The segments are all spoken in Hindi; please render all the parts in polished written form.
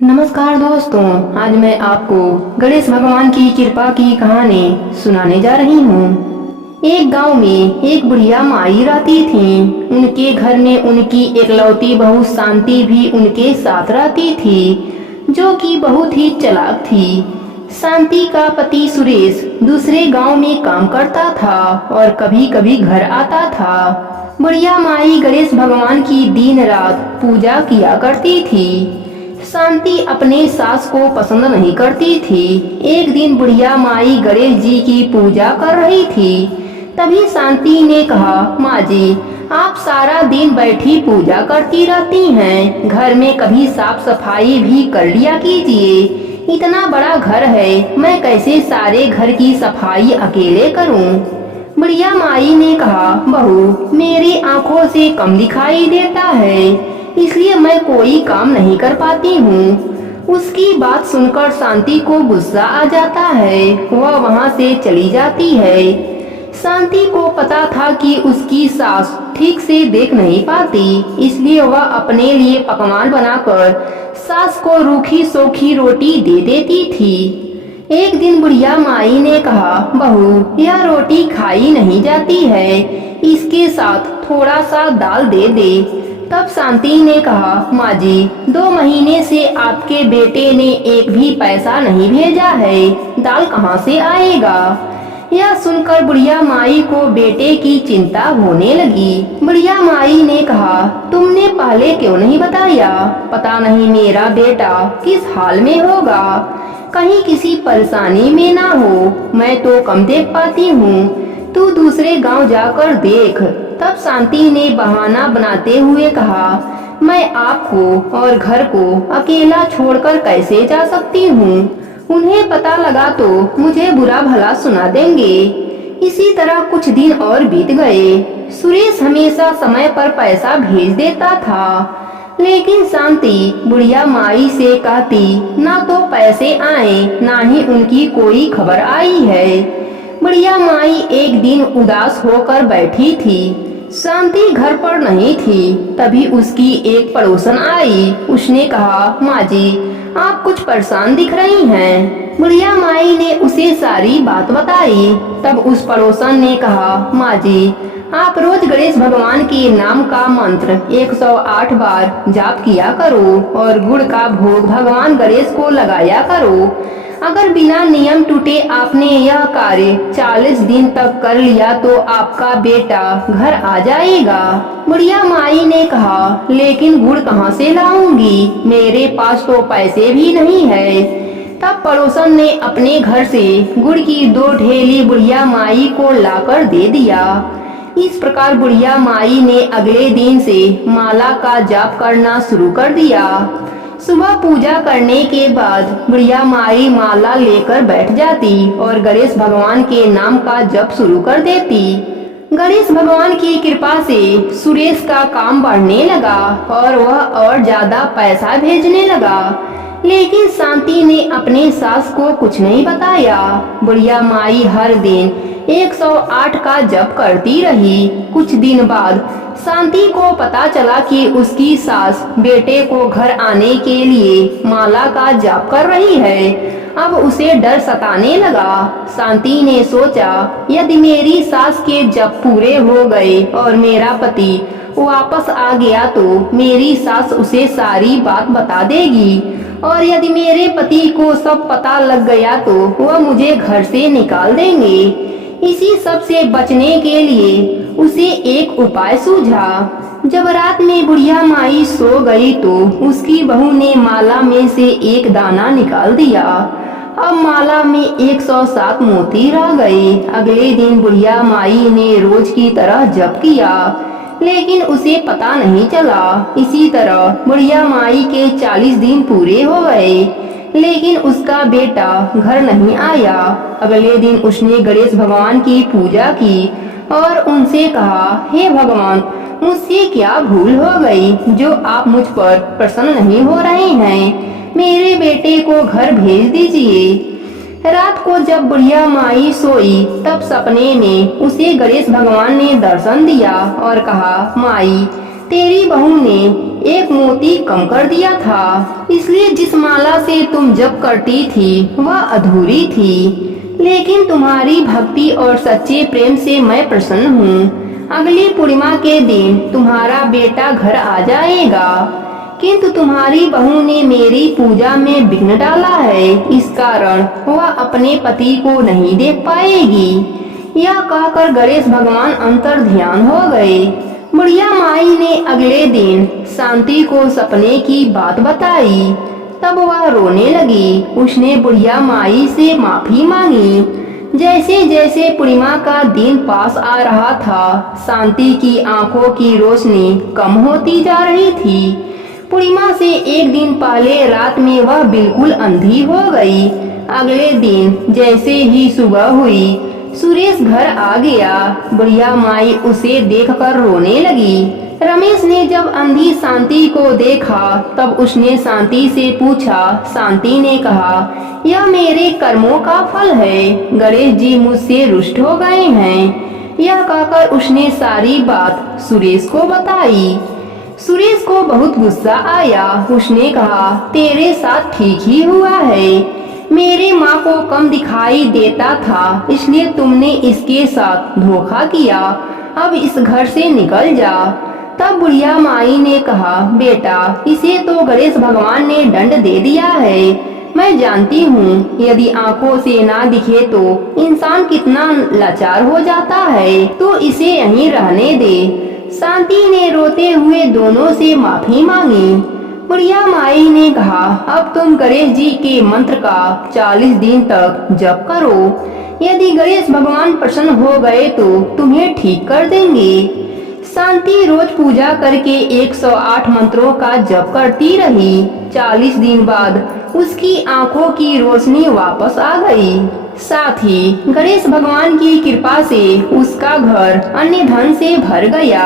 नमस्कार दोस्तों, आज मैं आपको गणेश भगवान की कृपा की कहानी सुनाने जा रही हूँ। एक गांव में एक बुढ़िया माई रहती थी। उनके घर में उनकी एकलौती बहू शांति भी उनके साथ रहती थी, जो कि बहुत ही चालाक थी। शांति का पति सुरेश दूसरे गांव में काम करता था और कभी कभी घर आता था। बुढ़िया माई गणेश भगवान की दिन रात पूजा किया करती थी। शांति अपने सास को पसंद नहीं करती थी। एक दिन बुढ़िया माई गणेश जी की पूजा कर रही थी। तभी शांति ने कहा, माँ जी, आप सारा दिन बैठी पूजा करती रहती हैं, घर में कभी साफ सफाई भी कर लिया कीजिए। इतना बड़ा घर है, मैं कैसे सारे घर की सफाई अकेले करूं? बुढ़िया माई ने कहा, बहू, मेरी आंखों से कम दिखाई देता है, इसलिए मैं कोई काम नहीं कर पाती हूँ। उसकी बात सुनकर शांति को गुस्सा आ जाता है। वह वहाँ से चली जाती है। शांति को पता था कि उसकी सास ठीक से देख नहीं पाती, इसलिए वह अपने लिए पकवान बनाकर सास को रूखी सूखी रोटी दे देती थी। एक दिन बुढ़िया माई ने कहा, बहू, यह रोटी खाई नहीं जाती है, इसके साथ थोड़ा सा दाल दे दे। तब शांति ने कहा, माँ जी, 2 महीने से आपके बेटे ने एक भी पैसा नहीं भेजा है, दाल कहाँ से आएगा? यह सुनकर बुढ़िया माई को बेटे की चिंता होने लगी। बुढ़िया माई ने कहा, तुमने पहले क्यों नहीं बताया? पता नहीं मेरा बेटा किस हाल में होगा, कहीं किसी परेशानी में ना हो। मैं तो कम देख पाती हूँ, तू दूसरे गांव जाकर देख। तब शांति ने बहाना बनाते हुए कहा, मैं आपको और घर को अकेला छोड़कर कैसे जा सकती हूँ? उन्हें पता लगा तो मुझे बुरा भला सुना देंगे। इसी तरह कुछ दिन और बीत गए। सुरेश हमेशा समय पर पैसा भेज देता था, लेकिन शांति बुढ़िया माई से कहती, ना तो पैसे आए, ना ही उनकी कोई खबर आई है। बुढ़िया माई एक दिन उदास होकर बैठी थी। शांति घर पर नहीं थी। तभी उसकी एक पड़ोसन आई। उसने कहा, माँ जी, आप कुछ परेशान दिख रही हैं। बुढ़िया माई ने उसे सारी बात बताई। तब उस पड़ोसन ने कहा, माँ जी, आप रोज गणेश भगवान के नाम का मंत्र 108 बार जाप किया करो और गुड़ का भोग भगवान गणेश को लगाया करो। अगर बिना नियम टूटे आपने यह कार्य 40 दिन तक कर लिया तो आपका बेटा घर आ जाएगा। बुढ़िया माई ने कहा, लेकिन गुड़ कहाँ से लाऊंगी? मेरे पास तो पैसे भी नहीं है। तब पड़ोसन ने अपने घर से गुड़ की 2 ढेली बुढ़िया माई को लाकर दे दिया। इस प्रकार बुढ़िया माई ने अगले दिन से माला का जाप करना शुरू कर दिया। सुबह पूजा करने के बाद बुढ़िया माई माला लेकर बैठ जाती और गणेश भगवान के नाम का जप शुरू कर देती। गणेश भगवान की कृपा से सुरेश का काम बढ़ने लगा और वह और ज्यादा पैसा भेजने लगा, लेकिन शांति ने अपने सास को कुछ नहीं बताया। बुढ़िया माई हर दिन 108 का जप करती रही। कुछ दिन बाद शांति को पता चला कि उसकी सास बेटे को घर आने के लिए माला का जाप कर रही है। अब उसे डर सताने लगा। शांति ने सोचा, यदि मेरी सास के जप पूरे हो गए और मेरा पति वापस आ गया तो मेरी सास उसे सारी बात बता देगी, और यदि मेरे पति को सब पता लग गया तो वह मुझे घर से निकाल देंगे। इसी सब से बचने के लिए उसे एक उपाय सूझा। जब रात में बुढ़िया माई सो गई तो उसकी बहू ने माला में से एक दाना निकाल दिया। अब माला में 107 मोती रह गए। अगले दिन बुढ़िया माई ने रोज की तरह जप किया, लेकिन उसे पता नहीं चला। इसी तरह बुढ़िया माई के 40 दिन पूरे हो गए, लेकिन उसका बेटा घर नहीं आया। अगले दिन उसने गणेश भगवान की पूजा की और उनसे कहा, हे भगवान, मुझसे क्या भूल हो गई जो आप मुझ पर प्रसन्न नहीं हो रहे हैं? मेरे बेटे को घर भेज दीजिए। रात को जब बुढ़िया माई सोई तब सपने में उसे गणेश भगवान ने दर्शन दिया और कहा, माई, तेरी बहू ने एक मोती कम कर दिया था, इसलिए जिस माला से तुम जप करती थी वह अधूरी थी। लेकिन तुम्हारी भक्ति और सच्चे प्रेम से मैं प्रसन्न हूँ। अगली पूर्णिमा के दिन तुम्हारा बेटा घर आ जाएगा, किंतु तुम्हारी बहू ने मेरी पूजा में विघ्न डाला है, इस कारण वह अपने पति को नहीं देख पाएगी। यह कहकर गणेश भगवान अंतर ध्यान हो गए। बुढ़िया माई ने अगले दिन शांति को सपने की बात बताई। तब वह रोने लगी। उसने बुढ़िया माई से माफी मांगी। जैसे जैसे पूर्णिमा का दिन पास आ रहा था, शांति की आंखों की रोशनी कम होती जा रही थी। पूर्णिमा से एक दिन पहले रात में वह बिल्कुल अंधी हो गई। अगले दिन जैसे ही सुबह हुई, सुरेश घर आ गया। बुढ़िया माई उसे देखकर रोने लगी। रमेश ने जब अंधी शांति को देखा तब उसने शांति से पूछा। शांति ने कहा, यह मेरे कर्मों का फल है, गणेश जी मुझसे रुष्ट हो गए हैं। यह कहकर उसने सारी बात सुरेश को बताई। सुरेश को बहुत गुस्सा आया। उसने कहा, तेरे साथ ठीक ही हुआ है। मेरे माँ को कम दिखाई देता था, इसलिए तुमने इसके साथ धोखा किया। अब इस घर से निकल जा। तब बुढ़िया माई ने कहा, बेटा, इसे तो गणेश भगवान ने दंड दे दिया है। मैं जानती हूँ यदि आंखों से ना दिखे तो इंसान कितना लाचार हो जाता है, तो इसे यहीं रहने दे। शांति ने रोते हुए दोनों से माफी मांगी। बुढ़िया माई ने कहा, अब तुम गणेश जी के मंत्र का 40 दिन तक जप करो। यदि गणेश भगवान प्रसन्न हो गए तो तुम्हें ठीक कर देंगे। शांति रोज पूजा करके 108 मंत्रों का जप करती रही। 40 दिन बाद उसकी आंखों की रोशनी वापस आ गई। साथ ही गणेश भगवान की कृपा से उसका घर अन्य धन से भर गया।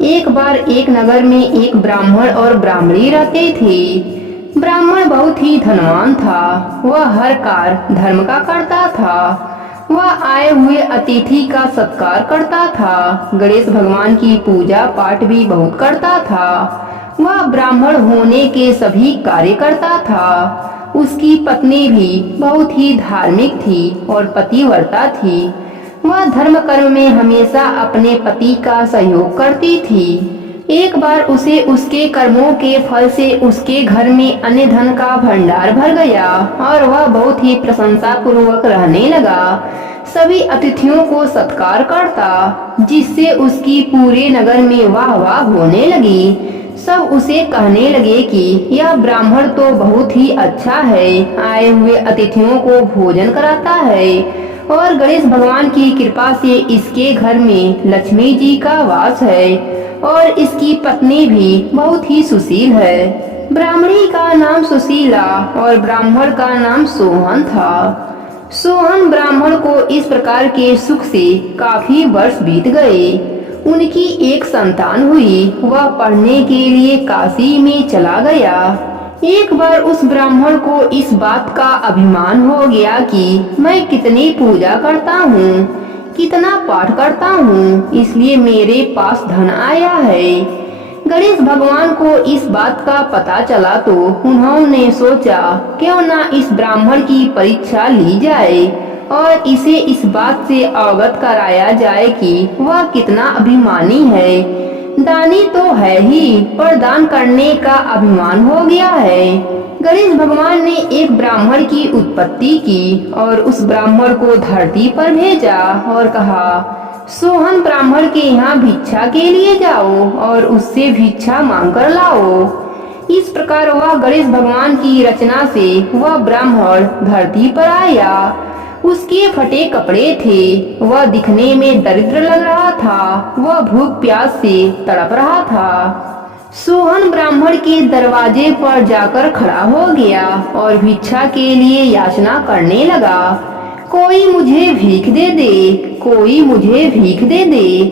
एक बार एक नगर में एक ब्राह्मण और ब्राह्मणी रहते थे। ब्राह्मण बहुत ही धनवान था। वह हर कार्य धर्म का करता था। वह आए हुए अतिथि का सत्कार करता था। गणेश भगवान की पूजा पाठ भी बहुत करता था। वह ब्राह्मण होने के सभी कार्य करता था। उसकी पत्नी भी बहुत ही धार्मिक थी और पतिव्रता थी। वह धर्म कर्म में हमेशा अपने पति का सहयोग करती थी। एक बार उसे उसके कर्मों के फल से उसके घर में अन्य धन का भंडार भर गया और वह बहुत ही प्रशंसा पूर्वक रहने लगा। सभी अतिथियों को सत्कार करता, जिससे उसकी पूरे नगर में वाह वाह होने लगी। सब उसे कहने लगे कि यह ब्राह्मण तो बहुत ही अच्छा है, आए हुए अतिथियों को भोजन कराता है और गणेश भगवान की कृपा से इसके घर में लक्ष्मी जी का वास है और इसकी पत्नी भी बहुत ही सुशील है। ब्राह्मणी का नाम सुशीला और ब्राह्मण का नाम सोहन था। सोहन ब्राह्मण को इस प्रकार के सुख से काफी वर्ष बीत गए। उनकी एक संतान हुई। वह पढ़ने के लिए काशी में चला गया। एक बार उस ब्राह्मण को इस बात का अभिमान हो गया कि मैं कितनी पूजा करता हूँ, कितना पाठ करता हूँ, इसलिए मेरे पास धन आया है। गणेश भगवान को इस बात का पता चला तो उन्होंने सोचा क्यों ना इस ब्राह्मण की परीक्षा ली जाए और इसे इस बात से अवगत कराया जाए कि वह कितना अभिमानी है। दानी तो है ही, पर दान करने का अभिमान हो गया है। गणेश भगवान ने एक ब्राह्मण की उत्पत्ति की और उस ब्राह्मण को धरती पर भेजा और कहा, सोहन ब्राह्मण के यहाँ भिक्षा के लिए जाओ और उससे भिक्षा मांग कर लाओ। इस प्रकार वह गणेश भगवान की रचना से वह ब्राह्मण धरती पर आया। उसके फटे कपड़े थे। वह दिखने में दरिद्र लग रहा था। वह भूख प्यास से तड़प रहा था। सोहन ब्राह्मण के दरवाजे पर जाकर खड़ा हो गया और भिक्षा के लिए याचना करने लगा। कोई मुझे भीख दे दे, कोई मुझे भीख दे दे।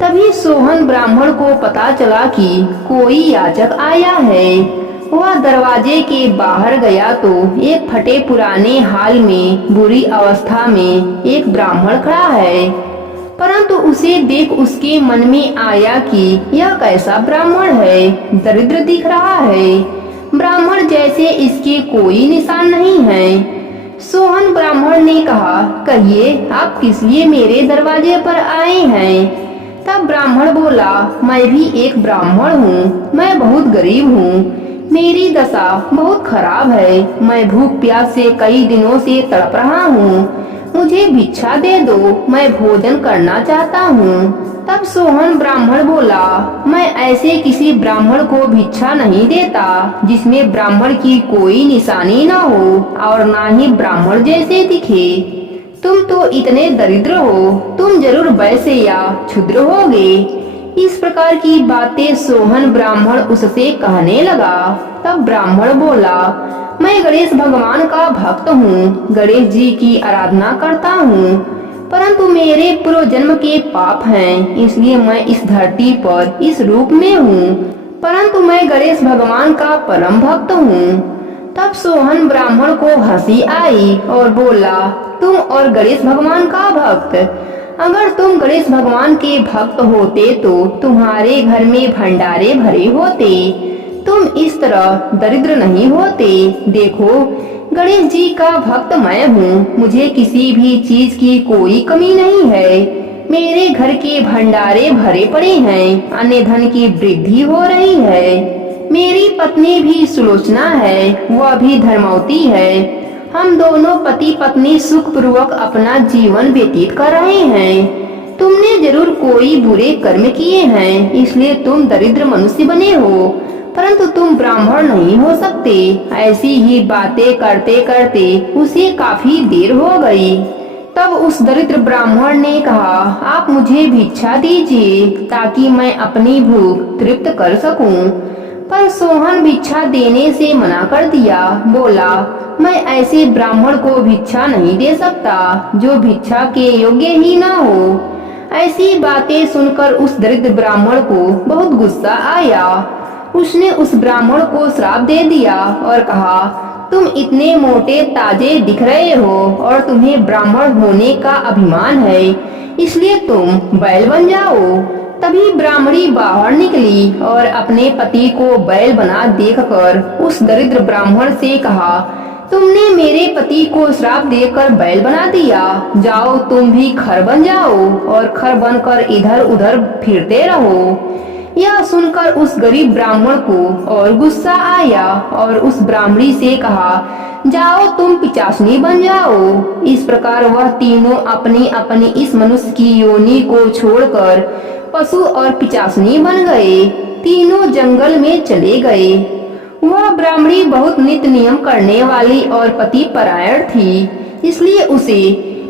तभी सोहन ब्राह्मण को पता चला कि कोई याचक आया है। वह दरवाजे के बाहर गया तो एक फटे पुराने हाल में बुरी अवस्था में एक ब्राह्मण खड़ा है। परंतु उसे देख उसके मन में आया कि यह कैसा ब्राह्मण है, दरिद्र दिख रहा है। ब्राह्मण जैसे इसके कोई निशान नहीं है। सोहन ब्राह्मण ने कहा, कहिए आप किस लिए मेरे दरवाजे पर आए हैं? तब ब्राह्मण बोला, मैं भी एक ब्राह्मण हूँ, मैं बहुत गरीब हूँ, मेरी दशा बहुत खराब है, मैं भूख प्यास से कई दिनों से तड़प रहा हूँ, मुझे भिक्षा दे दो, मैं भोजन करना चाहता हूँ। तब सोहन ब्राह्मण बोला, मैं ऐसे किसी ब्राह्मण को भिक्षा नहीं देता जिसमें ब्राह्मण की कोई निशानी न हो और ना ही ब्राह्मण जैसे दिखे। तुम तो इतने दरिद्र हो, तुम जरूर वैश्य या क्षुद्र होगे। इस प्रकार की बातें सोहन ब्राह्मण उससे कहने लगा। तब ब्राह्मण बोला, मैं गणेश भगवान का भक्त हूँ, गणेश जी की आराधना करता हूँ, परंतु मेरे पूर्व जन्म के पाप हैं, इसलिए मैं इस धरती पर इस रूप में हूँ, परंतु मैं गणेश भगवान का परम भक्त हूँ। तब सोहन ब्राह्मण को हंसी आई और बोला, तुम और गणेश भगवान का भक्त? अगर तुम गणेश भगवान के भक्त होते तो तुम्हारे घर में भंडारे भरे होते, तुम इस तरह दरिद्र नहीं होते। देखो, गणेश जी का भक्त मैं हूँ, मुझे किसी भी चीज की कोई कमी नहीं है, मेरे घर के भंडारे भरे पड़े हैं, अन्य धन की वृद्धि हो रही है, मेरी पत्नी भी सुलोचना है, वह भी धर्मवती है, हम दोनों पति पत्नी सुखपूर्वक अपना जीवन व्यतीत कर रहे हैं। तुमने जरूर कोई बुरे कर्म किए हैं, इसलिए तुम दरिद्र मनुष्य बने हो, परंतु तुम ब्राह्मण नहीं हो सकते। ऐसी ही बातें करते करते उसे काफी देर हो गई। तब उस दरिद्र ब्राह्मण ने कहा, आप मुझे भिक्षा दीजिए ताकि मैं अपनी भूख तृप्त कर सकूं। पर सोहन भिक्षा देने से मना कर दिया, बोला, मैं ऐसे ब्राह्मण को भिक्षा नहीं दे सकता जो भिक्षा के योग्य ही ना हो। ऐसी बातें सुनकर उस दरिद्र ब्राह्मण को बहुत गुस्सा आया। उसने उस ब्राह्मण को श्राप दे दिया और कहा, तुम इतने मोटे ताजे दिख रहे हो और तुम्हें ब्राह्मण होने का अभिमान है, इसलिए तुम बैल बन जाओ। तभी ब्राह्मणी बाहर निकली और अपने पति को बैल बना देखकर उस दरिद्र ब्राह्मण से कहा, तुमने मेरे पति को श्राप देकर बैल बना दिया, जाओ तुम भी खर बन जाओ और खर बनकर इधर उधर फिरते रहो। यह सुनकर उस गरीब ब्राह्मण को और गुस्सा आया और उस ब्राह्मणी से कहा, जाओ तुम पिचासनी बन जाओ। इस प्रकार वह तीनों अपनी अपनी इस मनुष्य की योनि को छोड़कर पशु और पिचासनी बन गए। तीनों जंगल में चले गए। वह ब्राह्मणी बहुत नित्य नियम करने वाली और पति परायण थी, इसलिए उसे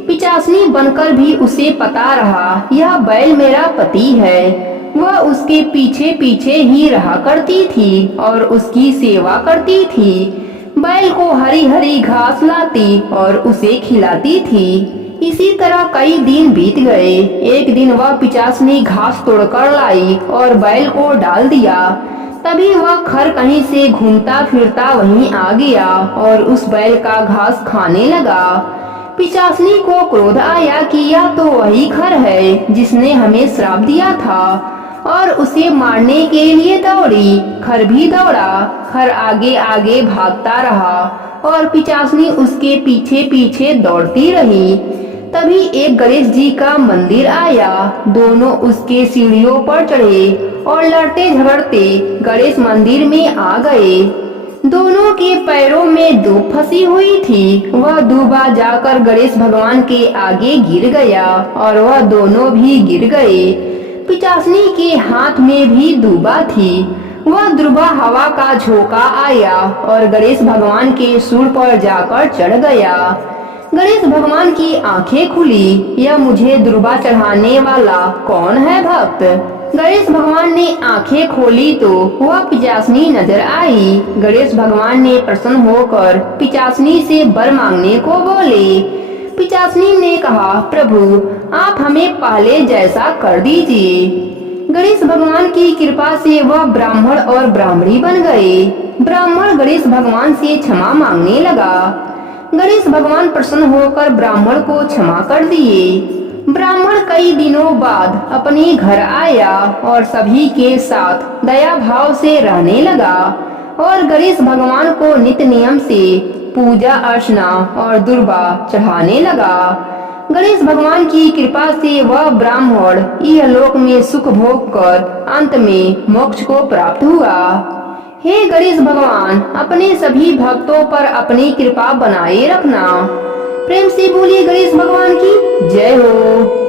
पिचासनी बनकर भी उसे पता रहा यह बैल मेरा पति है। वह उसके पीछे पीछे ही रहा करती थी और उसकी सेवा करती थी। बैल को हरी हरी घास लाती और उसे खिलाती थी। इसी तरह कई दिन बीत गए। एक दिन वह पिचासनी घास तोड़कर लाई और बैल को डाल दिया। तभी वह खर कहीं से घूमता फिरता वहीं आ गया और उस बैल का घास खाने लगा। पिचासनी को क्रोध आया कि यह तो वही खर है जिसने हमें श्राप दिया था और उसे मारने के लिए दौड़ी। खर भी दौड़ा। खर आगे आगे भागता रहा और पिचासनी उसके पीछे पीछे दौड़ती रही। तभी एक गणेश जी का मंदिर आया। दोनों उसके सीढ़ियों पर चढ़े और लड़ते झगड़ते गणेश मंदिर में आ गए। दोनों के पैरों में दूब फंसी हुई थी। वह दूबा जाकर गणेश भगवान के आगे गिर गया और वह दोनों भी गिर गए। पिचासनी के हाथ में भी दूबा थी। वह दुर्बा हवा का झोंका आया और गणेश भगवान के सूंड पर जाकर चढ़ गया। गणेश भगवान की आंखें खुली। यह मुझे दुर्बा चढ़ाने वाला कौन है भक्त? गणेश भगवान ने आंखें खोली तो वह पिचासनी नजर आई। गणेश भगवान ने प्रसन्न होकर पिचासनी से वर मांगने को बोले। पिचासनी ने कहा, प्रभु आप हमें पहले जैसा कर दीजिए। गणेश भगवान की कृपा से वह ब्राह्मण और ब्राह्मणी बन गए। ब्राह्मण गणेश भगवान से क्षमा मांगने लगा। गणेश भगवान प्रसन्न होकर ब्राह्मण को क्षमा कर दिए। ब्राह्मण कई दिनों बाद अपने घर आया और सभी के साथ दया भाव से रहने लगा और गणेश भगवान को नित्य नियम से पूजा अर्चना और दुर्वा चढ़ाने लगा। गणेश भगवान की कृपा से वह ब्राह्मण यह लोक में सुख भोग कर अंत में मोक्ष को प्राप्त हुआ। हे गणेश भगवान, अपने सभी भक्तों पर अपनी कृपा बनाए रखना। प्रेम से बोलिए गणेश भगवान की जय हो।